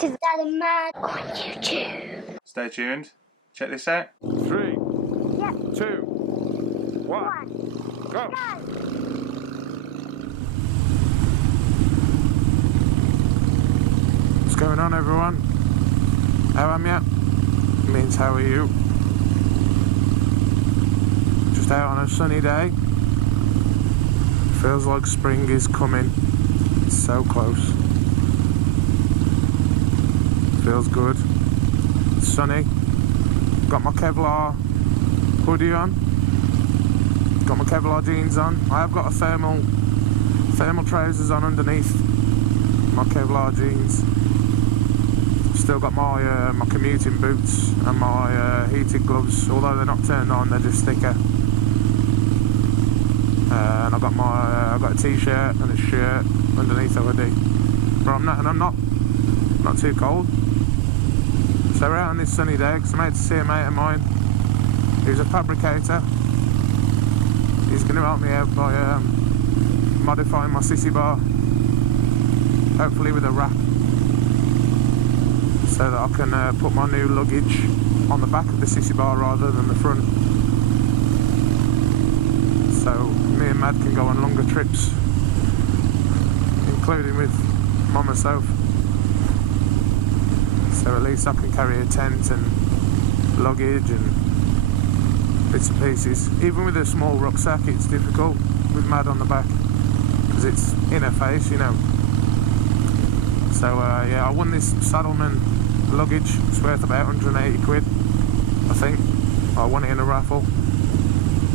This is Saddlemen on YouTube. Stay tuned. Check this out. 3, 2, 1, go! What's going on, everyone? How am ya? Means how are you? Just out on a sunny day. Feels like spring is coming. It's so close. Feels good. It's sunny. Got my Kevlar hoodie on. Got my Kevlar jeans on. I have got a thermal trousers on underneath my Kevlar jeans. Still got my my commuting boots and my heated gloves. Although they're not turned on, they're just thicker. And I've got my I've got a t-shirt and a shirt underneath the hoodie. But I'm not too cold. So we're out on this sunny day because I'm out to see a mate of mine who's a fabricator. He's going to help me out by modifying my Sissy bar, hopefully with a wrap, so that I can put my new luggage on the back of the Sissy bar rather than the front. So me and Mad can go on longer trips, including with Mum herself. So at least I can carry a tent and luggage and bits and pieces. Even with a small rucksack, it's difficult with Mad on the back because it's in her face, you know. So yeah, I won this Saddlemen luggage. It's worth about 180 quid, I think. I won it in a raffle,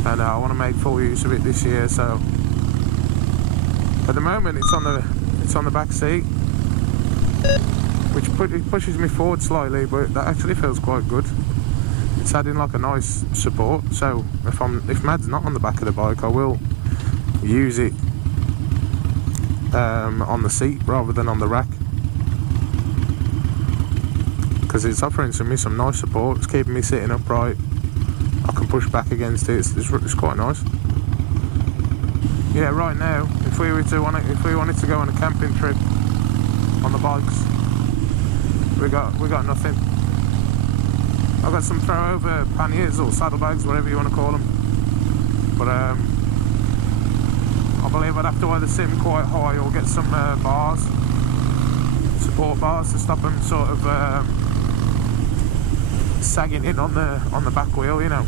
and I want to make full use of it this year. So at the moment, it's on the back seat, which pushes me forward slightly, but that actually feels quite good. It's adding like a nice support. So if Mad's not on the back of the bike, I will use it on the seat rather than on the rack, because it's offering me some nice support. It's keeping me sitting upright. I can push back against it. It's quite nice. Yeah, right now, if we wanted to go on a camping trip on the bikes, we got nothing. I've got some throw over panniers or saddlebags, whatever you want to call them. But I believe I'd have to either sit them quite high or get some bars, support bars, to stop them sort of sagging in on the back wheel, you know.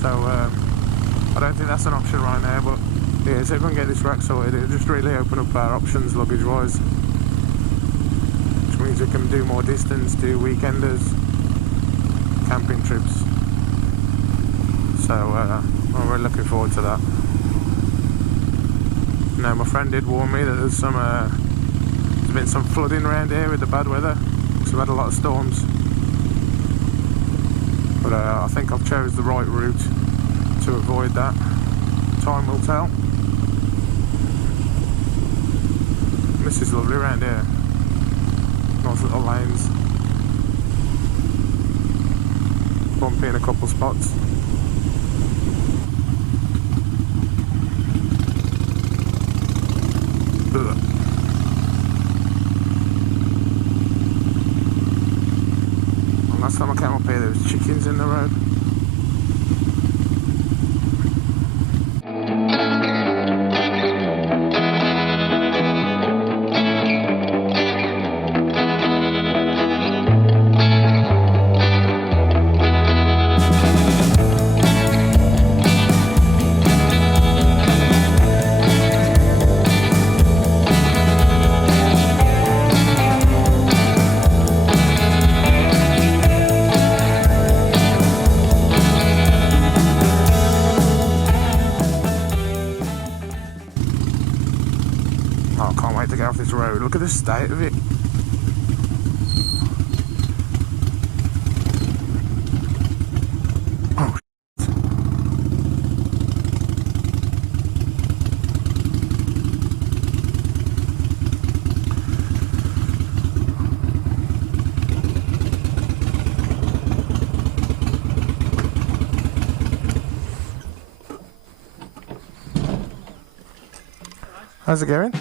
So I don't think that's an option right now, but yeah, so if we can get this rack sorted, it'll just really open up our options luggage wise, which means we can do more distance, do weekenders, camping trips. So I'm really looking forward to that. Now, my friend did warn me that there's been some flooding around here with the bad weather. So we've had a lot of storms, but I think I've chose the right route to avoid that. Time will tell. This is lovely around here. Nice little lanes. Bumpy in a couple spots. Ugh. Last time I came up here, there was chickens in the road. Off this road. Look at the state of it. Oh shit. How's it going?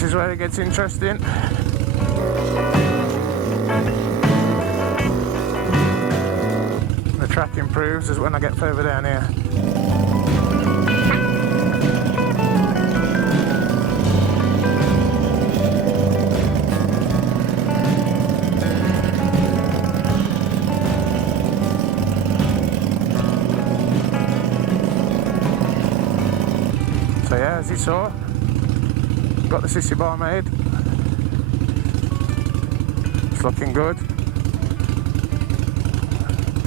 This is where it gets interesting. The track improves as when I get further down here. So yeah, as you saw, got the sissy bar made. It's looking good.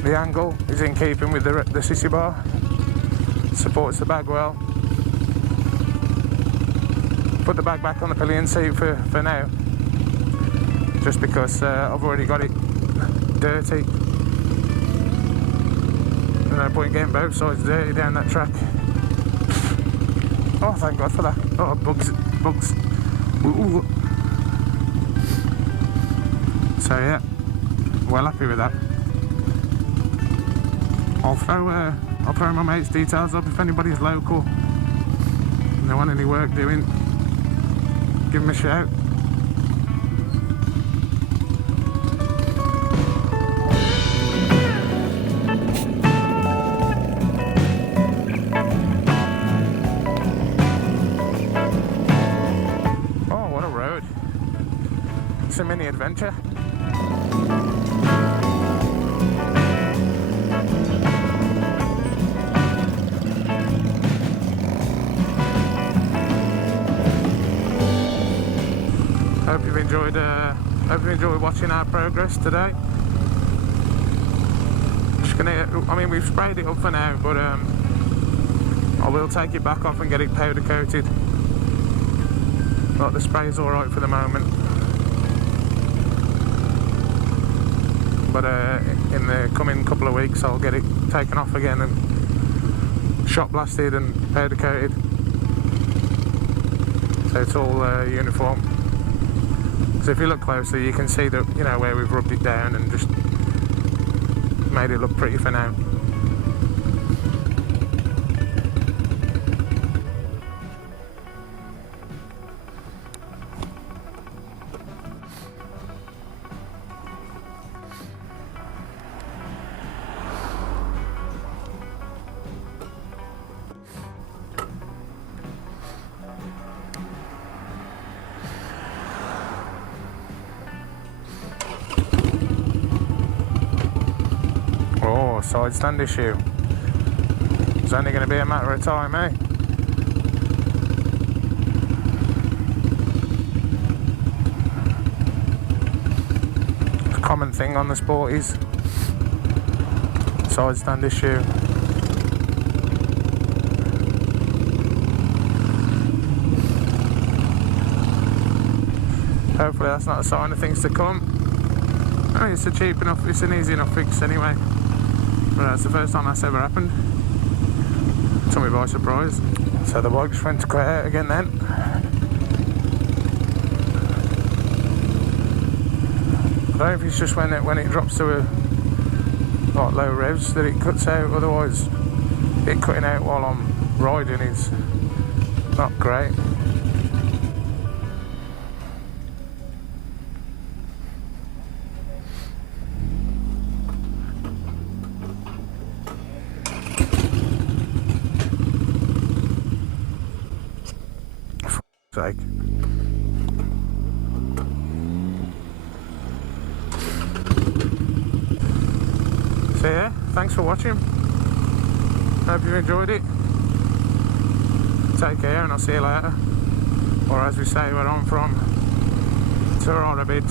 The angle is in keeping with the sissy bar. Supports the bag well. Put the bag back on the pillion seat for now, just because I've already got it dirty. There's no point getting both sides dirty down that track. Oh, thank God for that. Oh, bugs. Ooh. So yeah, well happy with that. I'll throw my mates' details up if anybody's local and they want any work doing. Give them a shout. It's a mini adventure. Hope you've enjoyed watching our progress today. I mean, we've sprayed it up for now, but I will take it back off and get it powder coated. But the spray's alright for the moment. But in the coming couple of weeks I'll get it taken off again and shot blasted and powder coated, so it's all uniform. So if you look closely you can see that, you know, where we've rubbed it down and just made it look pretty for now. Side stand issue. It's only going to be a matter of time, eh? It's a common thing on the Sporties. Side stand issue. Hopefully that's not a sign of things to come. Oh, it's an easy enough fix anyway. But that's the first time that's ever happened. Took me by surprise. So the bike just went to quiet out again then. I don't know if it's just when it drops to like low revs that it cuts out, otherwise it cutting out while I'm riding is not great. Sake. So yeah, thanks for watching. Hope you enjoyed it. Take care and I'll see you later. Or as we say where I'm from, ta-ra a bit.